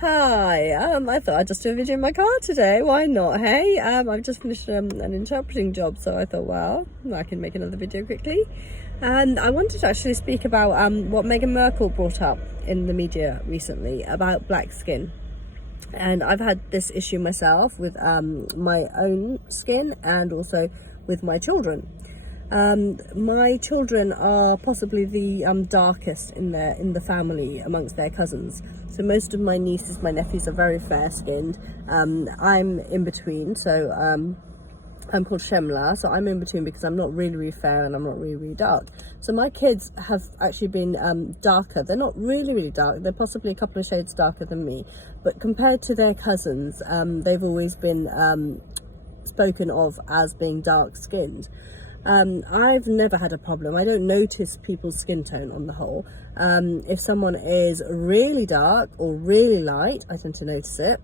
Hi, I thought I'd just do a video in my car today. Why not, hey? I've just finished an interpreting job, so I thought, well, I can make another video quickly. And I wanted to actually speak about what Meghan Markle brought up in the media recently about black skin. And I've had this issue myself with my own skin and also with my children. My children are possibly the darkest in the family amongst their cousins. So most of my nieces, my nephews are very fair skinned. I'm in between, so I'm called Shemla, so I'm in between because I'm not really fair and I'm not really dark. So my kids have actually been darker. They're not really dark. They're possibly a couple of shades darker than me, but compared to their cousins, they've always been spoken of as being dark skinned. I've never had a problem. I don't notice people's skin tone on the whole. If someone is really dark or really light, I tend to notice it.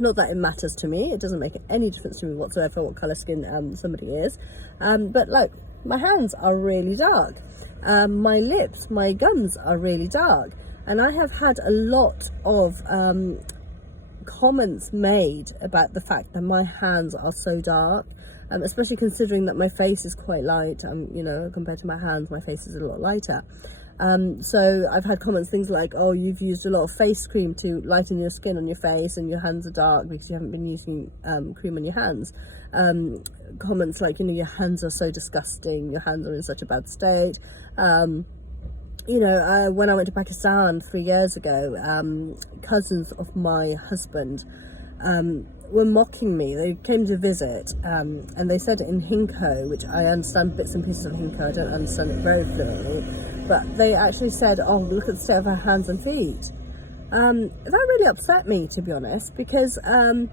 Not that it matters to me. It doesn't make any difference to me whatsoever what colour skin somebody is. But like, my hands are really dark. My lips, my gums are really dark. And I have had a lot of comments made about the fact that my hands are so dark. Especially considering that my face is quite light. Compared to my hands, my face is a lot lighter. So I've had comments, things like, oh, you've used a lot of face cream to lighten your skin on your face and your hands are dark because you haven't been using cream on your hands. Comments like, your hands are so disgusting, your hands are in such a bad state. When I went to Pakistan 3 years ago, cousins of my husband were mocking me. They came to visit and they said in Hinko, which I understand bits and pieces of Hinko, I don't understand it very fluently, but they actually said, oh, look at the state of her hands and feet. That really upset me, to be honest, because I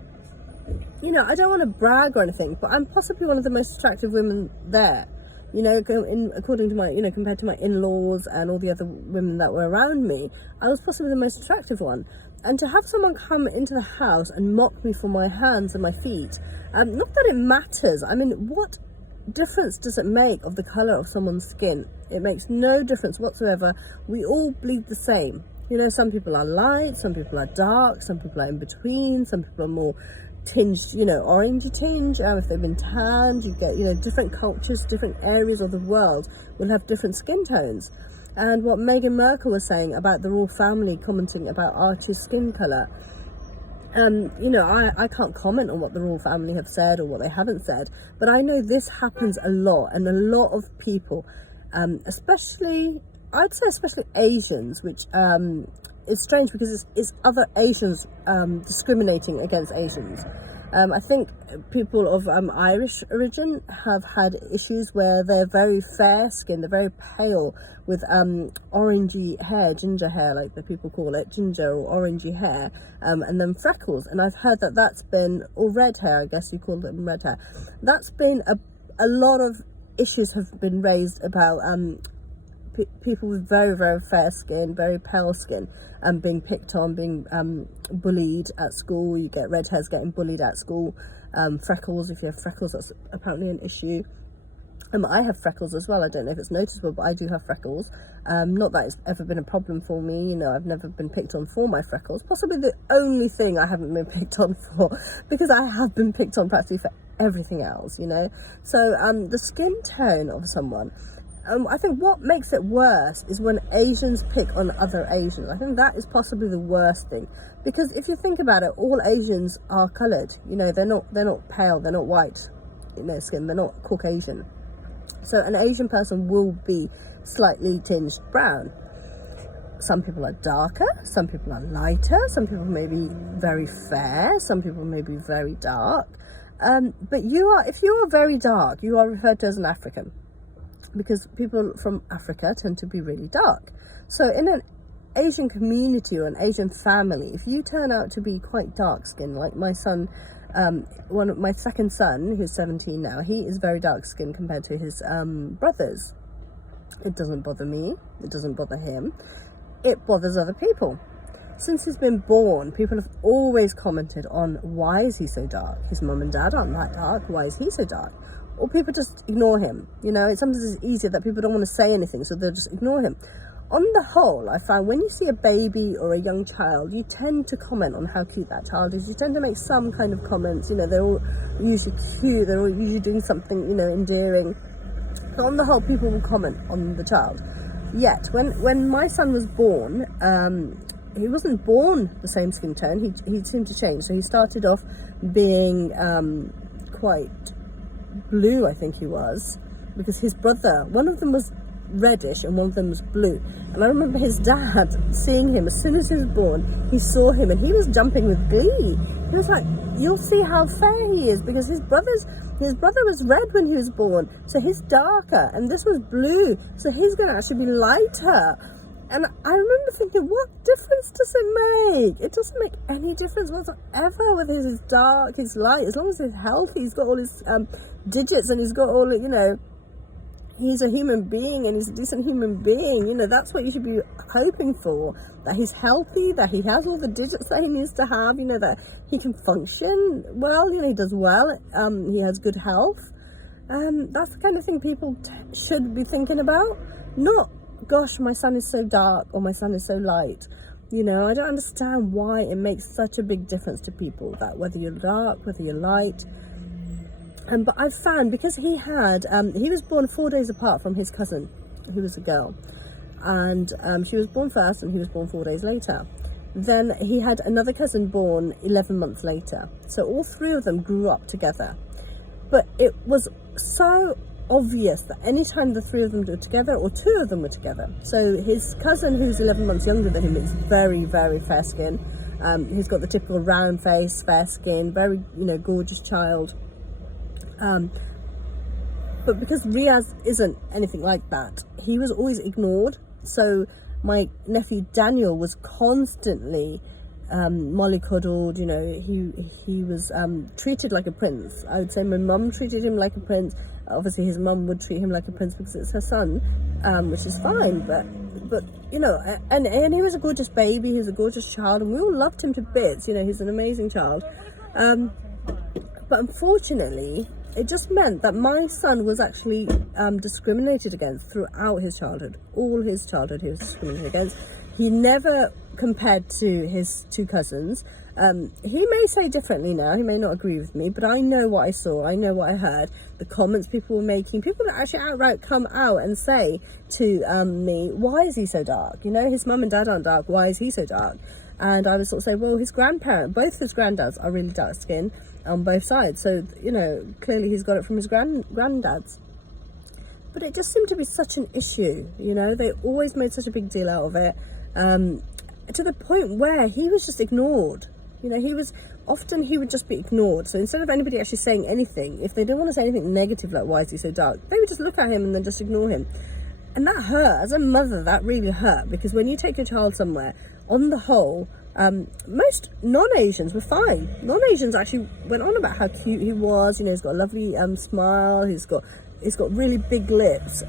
don't want to brag or anything, but I'm possibly one of the most attractive women there. According to my, compared to my in-laws and all the other women that were around me, I was possibly the most attractive one. And to have someone come into the house and mock me for my hands and my feet, not that it matters. I mean, what difference does it make of the colour of someone's skin? It makes no difference whatsoever. We all bleed the same. Some people are light, some people are dark, some people are in between, some people are more tinged, orangey tinge. If they've been tanned, you get, different cultures, different areas of the world will have different skin tones. And what Meghan Markle was saying about the royal family commenting about Archie's skin colour, I can't comment on what the royal family have said or what they haven't said, but I know this happens a lot, and a lot of people, especially Asians, which is strange because it's other Asians discriminating against Asians. I think people of Irish origin have had issues where they're very fair skinned, they're very pale with orangey hair, ginger hair like the people call it, ginger or orangey hair, and then freckles. And I've heard that that's been, or red hair, I guess you call them red hair. That's been a lot of issues have been raised about people with very fair skin, very pale skin, being picked on, being bullied at school. You get red hairs getting bullied at school. Freckles, if you have freckles, that's apparently an issue. I have freckles as well. I don't know if it's noticeable, but I do have freckles. Not that it's ever been a problem for me. I've never been picked on for my freckles. Possibly the only thing I haven't been picked on for, because I have been picked on practically for everything else, So the skin tone of someone, I think what makes it worse is when Asians pick on other Asians. I think that is possibly the worst thing, because if you think about it, all Asians are coloured. They're not pale, they're not white, skin, they're not Caucasian. So an Asian person will be slightly tinged brown. Some people are darker, some people are lighter, some people may be very fair, some people may be very dark. But if you are very dark, you are referred to as an African, because people from Africa tend to be really dark. So in an Asian community or an Asian family, if you turn out to be quite dark skinned, like my son, my second son, who's 17 now, he is very dark skinned compared to his brothers. It doesn't bother me, it doesn't bother him, it bothers other people. Since he's been born, people have always commented on, why is he so dark? His mum and dad aren't that dark, why is he so dark? Or people just ignore him. Sometimes it's easier that people don't want to say anything, so they'll just ignore him. on the whole, I found when you see a baby or a young child, you tend to comment on how cute that child is. You tend to make some kind of comments. You know, they're all usually cute. They're all usually doing something, you know, endearing. But on the whole, people will comment on the child. Yet, when my son was born, he wasn't born the same skin tone. He seemed to change. So he started off being quite blue, I think he was, because his brother, one of them was reddish and one of them was blue. And I remember his dad seeing him as soon as he was born. He saw him and he was jumping with glee. He was like, you'll see how fair he is, because his brother was red when he was born, so he's darker, and this was blue, so he's going to actually be lighter. And I remember thinking, what difference does it make? It doesn't make any difference whatsoever whether he's dark, he's light, as long as he's healthy, he's got all his digits, and he's got all, you know, he's a human being and he's a decent human being. You know, that's what you should be hoping for, that he's healthy, that he has all the digits that he needs to have, you know, that he can function well, you know, he does well, he has good health. That's the kind of thing people should be thinking about, not, gosh, my son is so dark or my son is so light. You know, I don't understand why it makes such a big difference to people, that whether you're dark, whether you're light. But I've found, because he was born 4 days apart from his cousin, who was a girl, and she was born first and he was born 4 days later. Then he had another cousin born 11 months later. So all three of them grew up together. But it was so obvious that anytime the three of them were together, or two of them were together, so his cousin, who's 11 months younger than him, is very, very fair skin. He's got the typical round face, fair skin, very, you know, gorgeous child. But because Riaz isn't anything like that, he was always ignored. So my nephew Daniel was constantly mollycoddled. You know, he was treated like a prince. I would say my mum treated him like a prince. Obviously his mum would treat him like a prince because it's her son, which is fine, but you know, and he was a gorgeous baby, he was a gorgeous child, and we all loved him to bits. You know, he's an amazing child. But unfortunately, it just meant that my son was actually discriminated against throughout his childhood. All his childhood he was discriminated against. He never compared to his two cousins. He may say differently now, he may not agree with me, but I know what I saw, I know what I heard, the comments people were making, people that actually outright come out and say to me, why is he so dark? You know, his mum and dad aren't dark, why is he so dark? And I would sort of say, well, his grandparent, both his granddads are really dark skinned on both sides, so, you know, clearly he's got it from his granddads. But it just seemed to be such an issue, you know, they always made such a big deal out of it, to the point where he was just ignored. You know, he would just be ignored. So instead of anybody actually saying anything, if they didn't want to say anything negative, like why is he so dark, they would just look at him and then just ignore him. And that hurt. As a mother, that really hurt, because when you take your child somewhere, on the whole, most non-Asians were fine. Non-Asians actually went on about how cute he was. You know, he's got a lovely smile, he's got really big lips.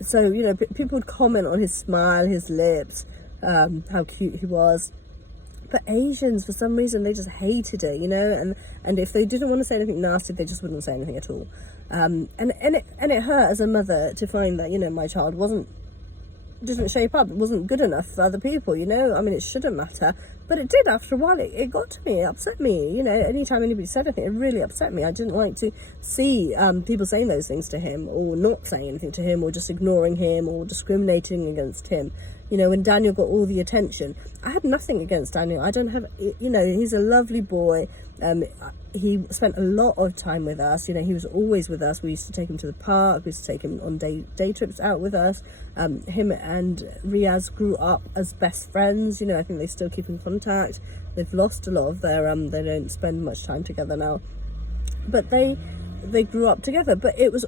So, you know, people would comment on his smile, his lips, how cute he was. But Asians, for some reason, they just hated it, you know, and if they didn't want to say anything nasty, they just wouldn't say anything at all. And it hurt as a mother to find that, you know, my child didn't shape up, it wasn't good enough for other people, you know. I mean, it shouldn't matter, but it did after a while. It got to me, it upset me, you know. Anytime anybody said anything, it really upset me. I didn't like to see people saying those things to him, or not saying anything to him, or just ignoring him, or discriminating against him. You know, when Daniel got all the attention, I had nothing against Daniel. I don't have, you know, he's a lovely boy. He spent a lot of time with us. You know, he was always with us. We used to take him to the park. We used to take him on day trips out with us. Him and Riaz grew up as best friends. You know, I think they still keep in contact. They've lost a lot of their, they don't spend much time together now. But they grew up together, but it's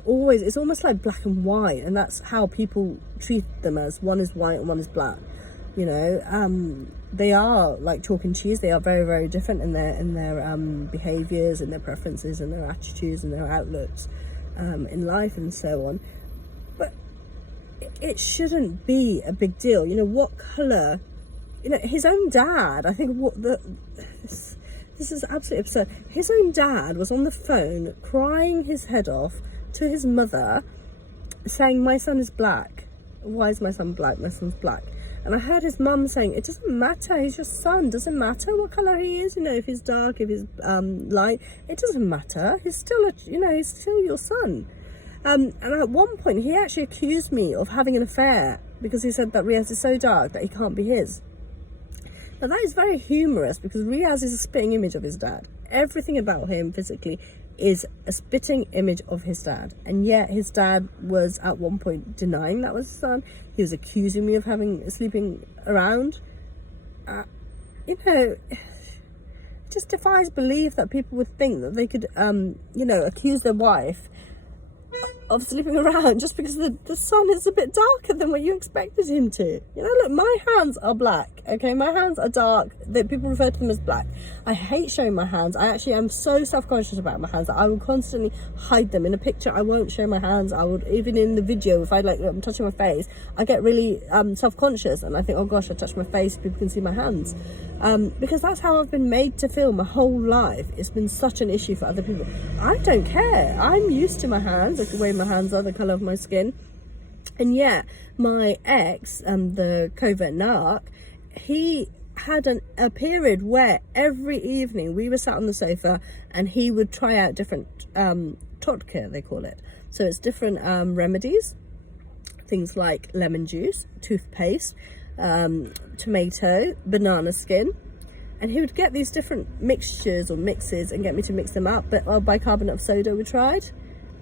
almost like black and white, and that's how people treat them, as one is white and one is black. You know, they are like chalk and cheese. They are very, very different in their behaviors and their preferences and their attitudes and their outlooks in life and so on. But it shouldn't be a big deal. You know, what color, you know, his own dad, I think this is absolutely absurd. His own dad was on the phone crying his head off to his mother, saying, my son is black. why is my son black? My son's black. And I heard his mum saying, it doesn't matter, he's your son, doesn't matter what colour he is, you know, if he's dark, if he's light, it doesn't matter, he's still he's still your son. And at one point he actually accused me of having an affair because he said that Riaz is so dark that he can't be his. Now that is very humorous because Riaz is a spitting image of his dad. Everything about him physically is a spitting image of his dad, and yet his dad was at one point denying that was his son. He was accusing me of sleeping around. You know, it just defies belief that people would think that they could you know, accuse their wife of sleeping around just because the son is a bit darker than what you expected him to. You know, look, my hands are black, okay? My hands are dark. People refer to them as black. I hate showing my hands. I actually am so self-conscious about my hands that I will constantly hide them. In a picture, I won't show my hands. I would, even in the video, if I'm touching my face, I get really self-conscious and I think, oh gosh, I touched my face, people can see my hands. Because that's how I've been made to feel my whole life. It's been such an issue for other people. I don't care. I'm used to my hands, like the way my hands are, the colour of my skin. And yet, my ex, the covert narc, he had a period where every evening we were sat on the sofa and he would try out different todka, they call it. So it's different remedies, things like lemon juice, toothpaste, tomato, banana skin, and he would get these different mixtures or mixes and get me to mix them up. But bicarbonate of soda we tried.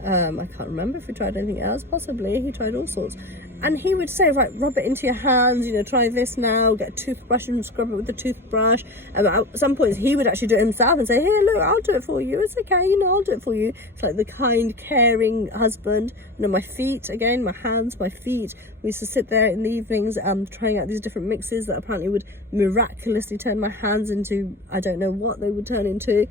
I can't remember if we tried anything else. Possibly he tried all sorts. And he would say, right, rub it into your hands, you know, try this now, get a toothbrush and scrub it with the toothbrush. And at some points he would actually do it himself and say, here, look, I'll do it for you, it's okay, you know, I'll do it for you. It's like the kind, caring husband. You know, my feet, again, my hands, my feet, we used to sit there in the evenings trying out these different mixes that apparently would miraculously turn my hands into, I don't know what they would turn into.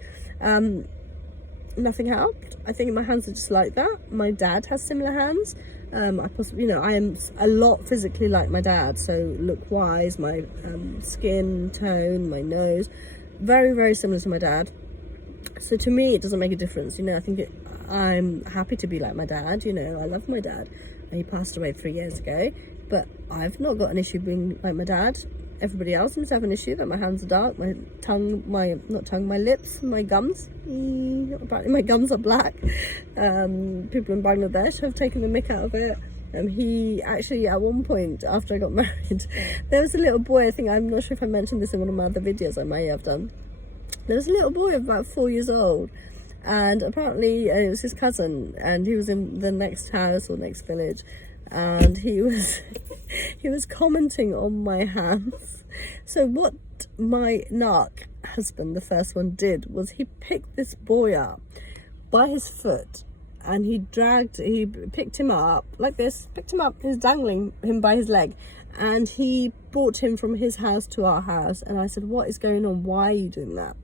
Nothing helped. I think my hands are just like that. My dad has similar hands. You know, I am a lot physically like my dad, so look-wise, my skin tone, my nose, very, very similar to my dad. So to me, it doesn't make a difference. You know, I think I'm happy to be like my dad. You know, I love my dad. He passed away 3 years ago, but I've not got an issue being like my dad. Everybody else seems to have an issue that my hands are dark, my tongue, my lips, my gums. Apparently my gums are black. People in Bangladesh have taken the mick out of it. He actually, at one point after I got married, there was a little boy, I'm not sure if I mentioned this in one of my other videos, I may have done. There was a little boy of about 4 years old, and apparently it was his cousin, and he was in the next house or next village, and he was commenting on my hands. So what my narc husband, the first one, did was he picked this boy up by his foot and he picked him up like this, picked him up, he's dangling him by his leg, and he brought him from his house to our house. And I said, what is going on? Why are you doing that?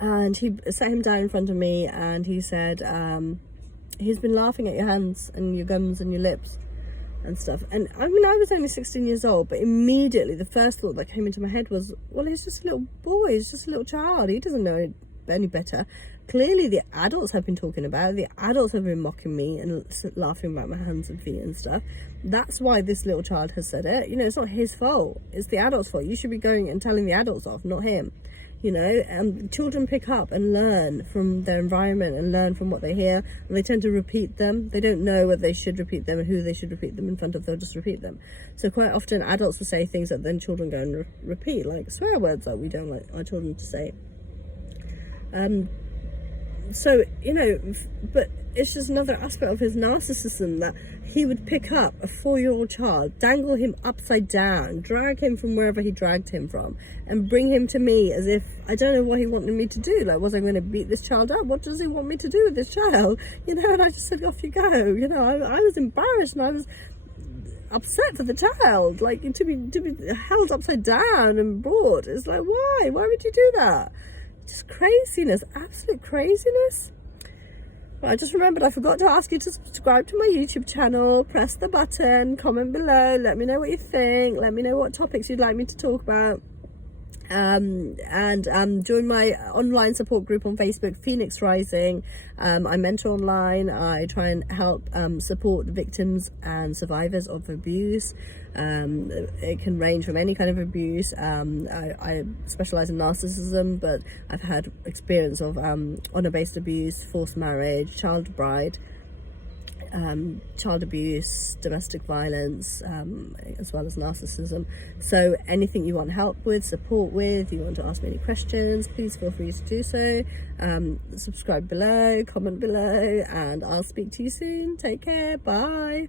And he sat him down in front of me and he said, he's been laughing at your hands and your gums and your lips and stuff. And I mean, I was only 16 years old, but immediately the first thought that came into my head was, well, he's just a little boy, he's just a little child, he doesn't know any better. Clearly the adults have been talking about it, the adults have been mocking me and laughing about my hands and feet and stuff. That's why this little child has said it. You know, it's not his fault, it's the adults' fault. You should be going and telling the adults off, not him. You know, children pick up and learn from their environment and learn from what they hear, and they tend to repeat them. They don't know whether they should repeat them and who they should repeat them in front of. They'll just repeat them. So quite often adults will say things that then children go and repeat, like swear words that we don't like our children to say. So, you know, but it's just another aspect of his narcissism that he would pick up a 4-year-old child, dangle him upside down, drag him from wherever he dragged him from, and bring him to me as if, I don't know what he wanted me to do. Like, was I going to beat this child up? What does he want me to do with this child? You know, and I just said, off you go. You know, I was embarrassed and I was upset for the child. Like, to be held upside down and brought. It's like, why? Why would you do that? Just craziness, absolute craziness. But I just remembered I forgot to ask you to subscribe to my YouTube channel, press the button, comment below, let me know what you think, let me know what topics you'd like me to talk about. and join my online support group on Facebook, Phoenix Rising. I mentor online. I try and help support victims and survivors of abuse. It can range from any kind of abuse. I specialize in narcissism, but I've had experience of honor-based abuse, forced marriage, child bride, child abuse, domestic violence, as well as narcissism. So anything you want help with, support with, you want to ask me any questions, please feel free to do so. Subscribe below, comment below, and I'll speak to you soon. Take care. Bye.